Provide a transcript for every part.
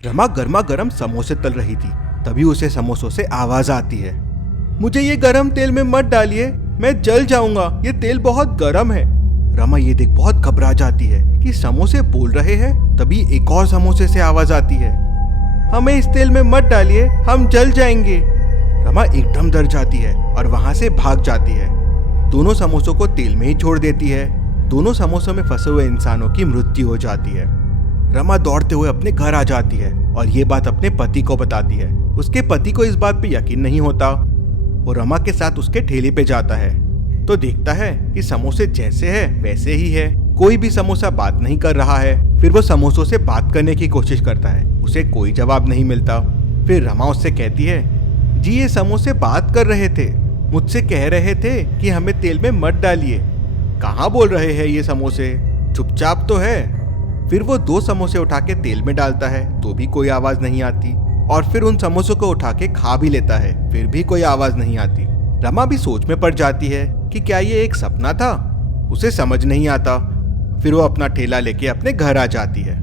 रमा गर्मा गर्म समोसे तल रही थी। तभी उसे समोसों से आवाज आती है, मुझे ये गरम तेल में मत डालिए, मैं जल जाऊंगा, ये तेल बहुत गरम है। रमा ये देख बहुत घबरा जाती है कि समोसे बोल रहे हैं। तभी एक और समोसे से आवाज आती है, हमें इस तेल में मत डालिए, हम जल जाएंगे। रमा एकदम डर जाती है और वहां से भाग जाती है। दोनों समोसों को तेल में ही छोड़ देती है। दोनों समोसों में फंसे हुए इंसानों की मृत्यु हो जाती है। रमा दौड़ते हुए अपने घर आ जाती है और ये बात अपने पति को बताती है। उसके पति को इस बात पे यकीन नहीं होता। वो रमा के साथ उसके ठेले पे जाता है तो देखता है कि समोसे जैसे है वैसे ही है। कोई भी समोसा बात नहीं कर रहा है। फिर वो समोसों से बात करने की कोशिश करता है, उसे कोई जवाब नहीं मिलता। फिर रमा उससे कहती है, जी ये समोसे बात कर रहे थे, मुझसे कह रहे थे कि हमें तेल में मत डालिए। कहाँ बोल रहे हैं ये समोसे, चुपचाप तो है। फिर वो 2 समोसे उठा के तेल में डालता है तो भी कोई आवाज नहीं आती और फिर उन समोसों को उठा के खा भी लेता है, फिर भी कोई आवाज नहीं आती। रमा भी सोच में पड़ जाती है कि क्या ये एक सपना था, उसे समझ नहीं आता। फिर वो अपना ठेला लेके अपने घर आ जाती है।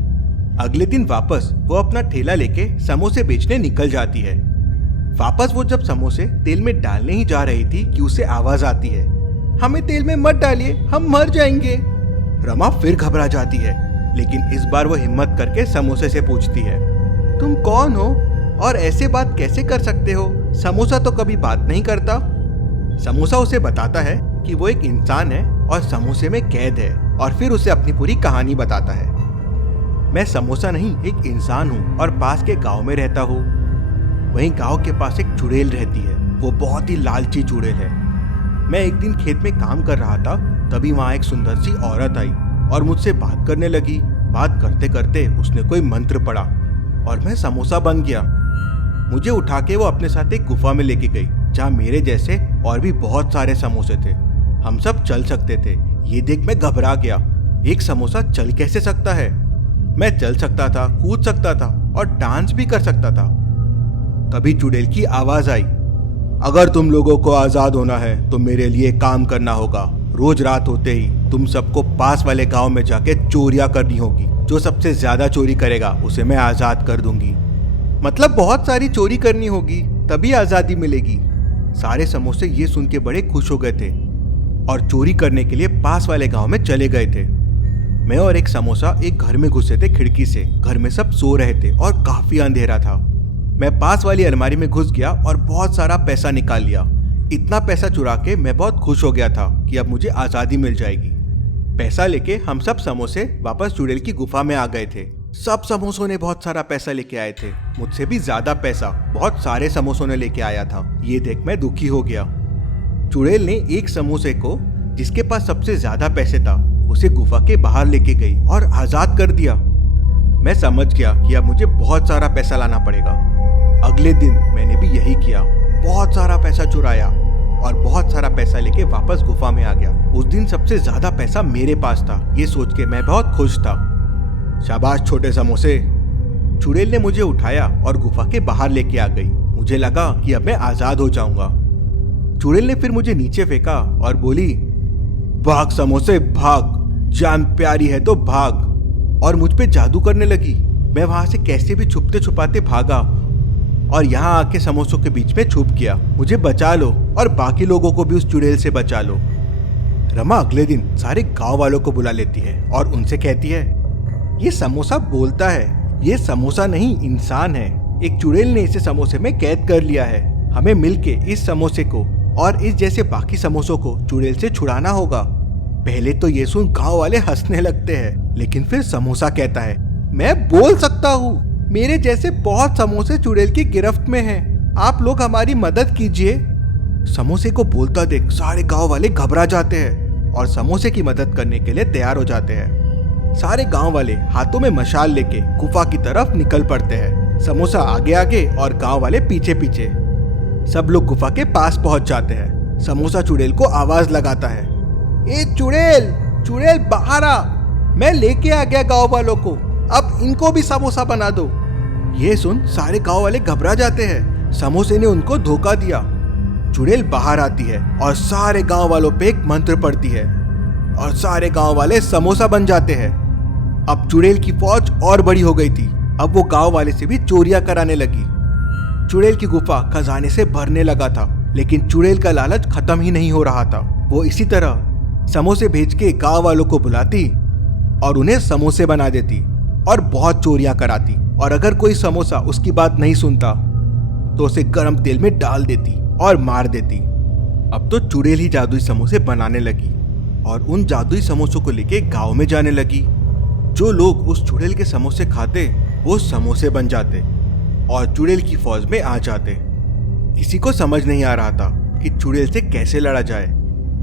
अगले दिन वापस वो अपना ठेला लेके समोसे बेचने निकल जाती है। वापस वो जब समोसे तेल में डालने ही जा रही थी कि उसे आवाज आती है, हमें तेल में मत डालिए, हम मर जाएंगे। रमा फिर घबरा जाती है, लेकिन इस बार वो हिम्मत करके समोसे से पूछती है, तुम कौन हो और ऐसे बात कैसे कर सकते हो, समोसा तो कभी बात नहीं करता। समोसा उसे बताता है कि वो एक इंसान है और समोसे में कैद है और फिर उसे अपनी पूरी कहानी बताता है। मैं समोसा नहीं, एक इंसान हूँ और पास के गांव में रहता हूँ। वहीं गांव के पास एक चुड़ैल रहती है, वो बहुत ही लालची चुड़ैल है। मैं एक दिन खेत में काम कर रहा था, तभी वहाँ एक सुंदर सी औरत आई और मुझसे बात करने लगी। बात करते करते उसने कोई मंत्र पढ़ा और मैं समोसा बन गया। मुझे उठा के वो अपने साथ एक गुफा में लेके गई जहाँ मेरे जैसे और भी बहुत सारे समोसे थे। हम सब चल सकते थे। ये देख मैं घबरा गया, एक समोसा चल कैसे सकता है। मैं चल सकता था, कूद सकता था और डांस भी कर सकता था। तभी चुड़ैल की आवाज आई, अगर तुम लोगों को आजाद होना है तो मेरे लिए काम करना होगा। रोज रात होते ही तुम सबको पास वाले गांव में जाके चोरियां करनी होगी। जो सबसे ज्यादा चोरी करेगा उसे मैं आजाद कर दूंगी। मतलब बहुत सारी चोरी करनी होगी तभी आजादी मिलेगी। सारे समोसे ये सुन के बड़े खुश हो गए थे और चोरी करने के लिए पास वाले गांव में चले गए थे। मैं और एक समोसा एक घर में घुसे थे खिड़की से। घर में सब सो रहे थे और काफी अंधेरा था। मैं पास वाली अलमारी में घुस गया और बहुत सारा पैसा निकाल लिया। इतना पैसा चुरा के मैं बहुत खुश हो गया था कि अब मुझे आजादी मिल जाएगी। पैसा लेके हम सब समोसे वापस चुड़ैल की गुफा में आ गए थे। सब समोसों ने बहुत सारा पैसा लेके आए थे, मुझसे भी ज्यादा पैसा बहुत सारे समोसों ने लेके आया था। ये देख मैं दुखी हो गया। चुड़ैल ने एक समोसे को, जिसके पास सबसे ज्यादा पैसे था, उसे गुफा के बाहर लेके गई और आजाद कर दिया। मैं समझ गया कि अब मुझे बहुत सारा पैसा लाना पड़ेगा। अगले दिन मैंने भी यही किया, बहुत सारा पैसा चुराया और बहुत सारा पैसा लेके वापस गुफा में आ गया। उस दिन सबसे ज्यादा पैसा मेरे पास था, ये सोच के मैं बहुत खुश था। शाबाश छोटे समोसे। चुड़ैल ने मुझे उठाया और गुफा के बाहर लेके आ गई। मुझे लगा कि अब मैं आजाद हो जाऊंगा। चुड़ैल ने फिर मुझे नीचे फेंका और बोली, भाग समोसे भाग, जान प्यारी है तो भाग। और मुझ पे जादू करने लगी। मैं वहां से कैसे भी छुपते छुपाते भागा और यहाँ आके समोसों के बीच में छुप गया। मुझे बचा लो और बाकी लोगों को भी उस चुड़ैल से बचा लो। रमा अगले दिन सारे गांव वालों को बुला लेती है और उनसे कहती है, ये समोसा बोलता है, ये समोसा नहीं इंसान है। एक चुड़ैल ने इसे समोसे में कैद कर लिया है। हमें मिलके इस समोसे को और इस जैसे बाकी समोसों को चुड़ैल से छुड़ाना होगा। पहले तो ये सुन गांव वाले हंसने लगते हैं, लेकिन फिर समोसा कहता है, मैं बोल सकता हूँ, मेरे जैसे बहुत समोसे चुड़ैल की गिरफ्त में हैं। आप लोग हमारी मदद कीजिए। समोसे को बोलता देख सारे गांव वाले घबरा जाते हैं और समोसे की मदद करने के लिए तैयार हो जाते हैं। सारे गांव वाले हाथों में मशाल लेके गुफा की तरफ निकल पड़ते हैं। समोसा आगे आगे और गांव वाले पीछे पीछे। सब लोग गुफा के पास पहुंच जाते हैं। समोसा चुड़ैल को आवाज लगाता है, ए चुड़ैल, चुड़ैल बाहर आ, मैं लेके आ गया गांव वालों को, अब इनको भी समोसा बना दो। ये सुन सारे गांव वाले घबरा जाते हैं, समोसे ने उनको धोखा दिया। चुड़ैल बाहर आती है और सारे गांव वालों पे एक मंत्र पड़ती है और सारे गांव वाले समोसा बन जाते हैं। अब चुड़ैल की फौज और बड़ी हो गई थी। अब वो गांव वाले से भी चोरियां कराने लगी। चुड़ैल की गुफा खजाने से भरने लगा था, लेकिन चुड़ैल का लालच खत्म ही नहीं हो रहा था। वो इसी तरह समोसे भेज के गांव वालों को बुलाती और उन्हें समोसे बना देती और बहुत चोरियां कराती। और अगर कोई समोसा उसकी बात नहीं सुनता तो उसे गर्म तेल में डाल देती और मार देती। अब तो चुड़ैल ही जादुई समोसे बनाने लगी और उन जादुई समोसों को लेके गांव में जाने लगी। जो लोग उस चुड़ैल के समोसे खाते वो समोसे बन जाते और चुड़ैल की फौज में आ जाते। किसी को समझ नहीं आ रहा था कि चुड़ैल से कैसे लड़ा जाए।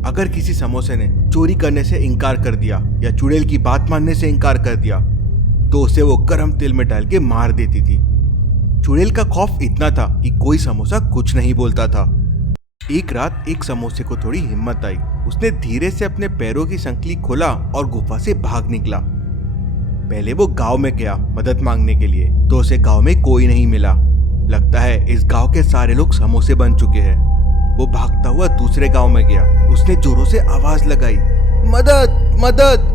अगर किसी समोसे ने चोरी करने से इनकार कर दिया या चुड़ैल की बात मानने से इनकार कर दिया तो उसे वो गर्म तेल में डाल के मार देती थी। चुड़ैल का खौफ इतना था कि कोई समोसा कुछ नहीं बोलता था। एक रात एक समोसे को थोड़ी हिम्मत आई। उसने धीरे से अपने पैरों की संकली खोला और गुफा से भाग निकला। पहले वो गांव में गया मदद मांगने के लिए, तो उसे गांव में कोई नहीं मिला। लगता है इस गांव के सारे लोग समोसे बन चुके हैं। वो भागता हुआ दूसरे गांव में गया। उसने जोरों से आवाज लगाई, मदद मदद।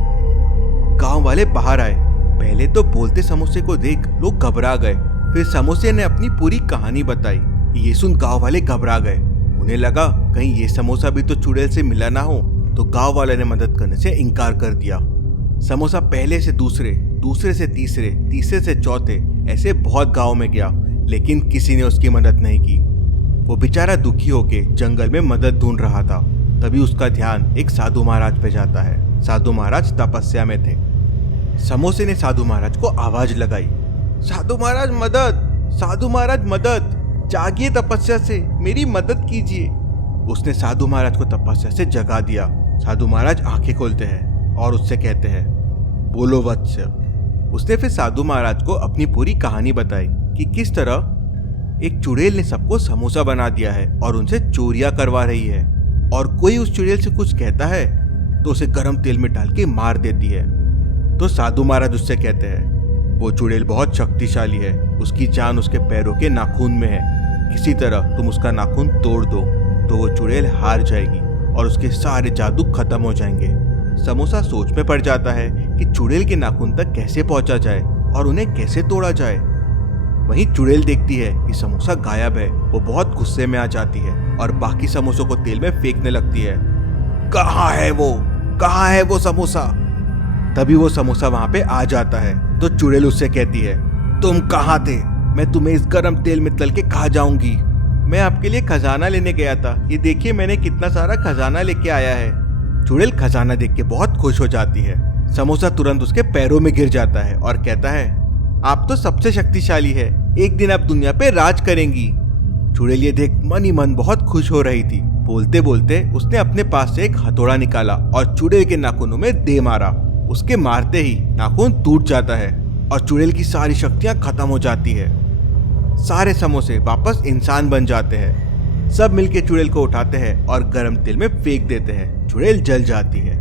गांव वाले बाहर आए। पहले तो बोलते समोसे को देख लोग घबरा गए। फिर समोसे ने अपनी पूरी कहानी बताई। ये सुन गांव वाले घबरा गए। उन्हें लगा कहीं ये समोसा भी तो चुड़ैल से मिला ना हो, तो गांव वाले ने मदद करने से इनकार कर दिया। समोसा पहले से दूसरे, दूसरे से तीसरे, तीसरे से चौथे, ऐसे बहुत गांव में गया, लेकिन किसी ने उसकी मदद नहीं की। वो बेचारा दुखी होके जंगल में मदद ढूंढ रहा था। तभी उसका ध्यान एक साधु महाराज पे जाता है। साधु महाराज तपस्या में थे। समोसे ने साधु महाराज को आवाज लगाई, साधु महाराज मदद, साधु महाराज मदद, जागिए तपस्या से, मेरी मदद कीजिए। उसने साधु महाराज को तपस्या से जगा दिया। साधु महाराज आंखें खोलते हैं और उससे कहते हैं, बोलो वत्स। उसने फिर साधु महाराज को अपनी पूरी कहानी बताई कि किस तरह एक चुड़ैल ने सबको समोसा बना दिया है और उनसे चोरियां करवा रही है, और कोई उस चुड़ैल से कुछ कहता है तो उसे गर्म तेल में डाल के मार देती है। तो साधु महाराज उससे कहते हैं, वो चुड़ैल बहुत शक्तिशाली है, उसकी जान उसके पैरों के नाखून में है। किसी तरह तुम उसका नाखून तोड़ दो तो वो चुड़ैल हार जाएगी और उसके सारे जादू खत्म हो जाएंगे। समोसा सोच में पड़ जाता है कि चुड़ैल के नाखून तक कैसे पहुंचा जाए और उन्हें कैसे तोड़ा जाए। वहीं चुड़ैल देखती है कि समोसा गायब है। वो बहुत गुस्से में आ जाती है और बाकी समोसों को तेल में फेंकने लगती है। कहाँ है वो, कहाँ है वो समोसा? तभी वो समोसा वहां पे आ जाता है। तो चुड़ैल उससे कहती है, तुम कहाँ थे? मैं तुम्हें इस गर्म तेल में तल के कहाँ जाऊंगी? मैं आपके लिए खजाना लेने गया था, ये देखिए मैंने कितना सारा खजाना लेके आया है। चुड़ैल खजाना देख के बहुत खुश हो जाती है। समोसा तुरंत उसके पैरों में गिर जाता है और कहता है, आप तो सबसे शक्तिशाली है, एक दिन आप दुनिया पे राज करेंगी। चुड़ैल ये देख मन ही मन बहुत खुश हो रही थी। बोलते बोलते उसने अपने पास से एक हथौड़ा निकाला और चुड़ैल के नाखूनों में दे मारा। उसके मारते ही नाखून टूट जाता है और चुड़ैल की सारी शक्तियां खत्म हो जाती है। सारे समोसे वापस इंसान बन जाते हैं। सब मिलके चुड़ैल को उठाते हैं और गर्म तेल में फेंक देते हैं। चुड़ैल जल जाती है।